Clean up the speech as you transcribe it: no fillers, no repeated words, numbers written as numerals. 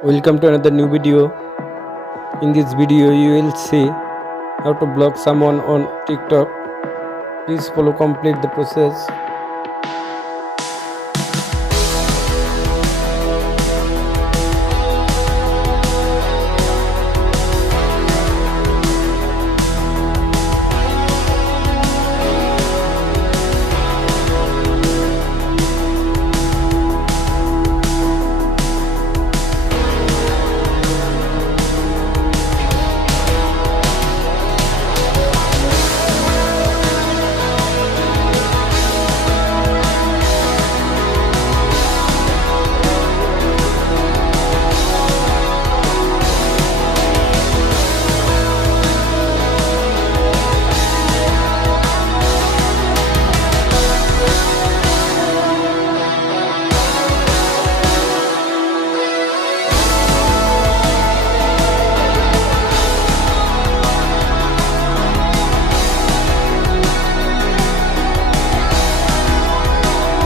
Welcome to another new video. In this video you will see how to block someone on TikTok. Please follow complete the process.